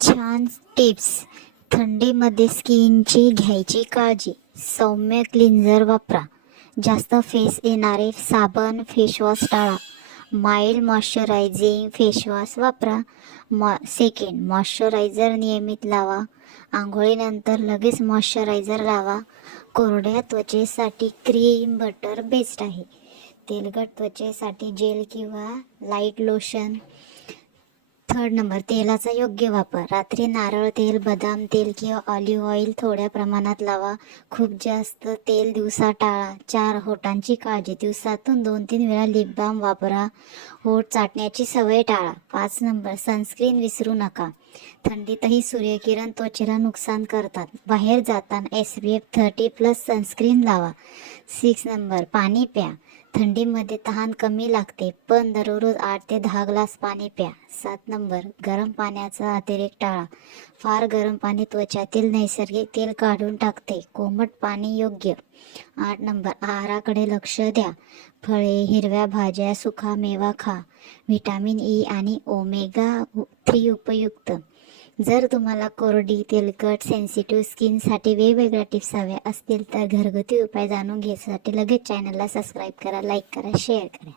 छान टिप्स थंडीमध्ये स्किनची घ्यायची काळजी. सौम्य क्लिन्झर वापरा. जास्त फेस येणारे साबण फेसवॉश टाळा. माइल्ड मॉइश्चरायझिंग फेसवॉश वापरा. मॉ सेकंड मॉइश्चरायझर नियमित लावा. आंघोळीनंतर लगेच मॉइश्चरायझर लावा. कोरड्या त्वचेसाठी क्रीम बटर बेस्ट आहे. तेलकट त्वचेसाठी जेल किंवा लाइट लोशन थर्ड नंबर तेलाचा योग्य वापर. रात्री नारळ तेल बदाम तेल किंवा ऑलिव्ह ऑइल थोड्या प्रमाणात लावा. खूप जास्त तेल दिवसा टाळा. चार होटांची काळजी. दिवसातून दोन तीन वेळा लिप बाम वापरा. होट चाटण्याची सवय टाळा. पाच नंबर सनस्क्रीन विसरू नका. थंडीतही सूर्यकिरण त्वचेला नुकसान करतात. बाहेर जाताना S P F thirty plus sunscreen लावा. सिक्स नंबर पाणी प्या. थंडीमध्ये तहान कमी लागते पण दररोज आठ ते दहा ग्लास पाणी प्या. सात नंबर गरम पाण्याचा अतिरेक टाळा. फार गरम पाणी त्वचातील नैसर्गिक तेल काढून टाकते कोमट पाणी योग्य. आठ नंबर आहाराकडे लक्ष द्या. फळे हिरव्या भाज्या सुका मेवा खा. व्हिटॅमिन ई आणि ओमेगा थ्री उपयुक्त. जर तुम्हाला कोरडी तेलकट सेन्सिटिव्ह स्किनसाठी वेगवेगळ्या टिप्स हव्या असतील तर घरगुती उपाय जाणून घेण्यासाठी लगेच चॅनलला सबस्क्राईब करा लाईक करा शेअर करा.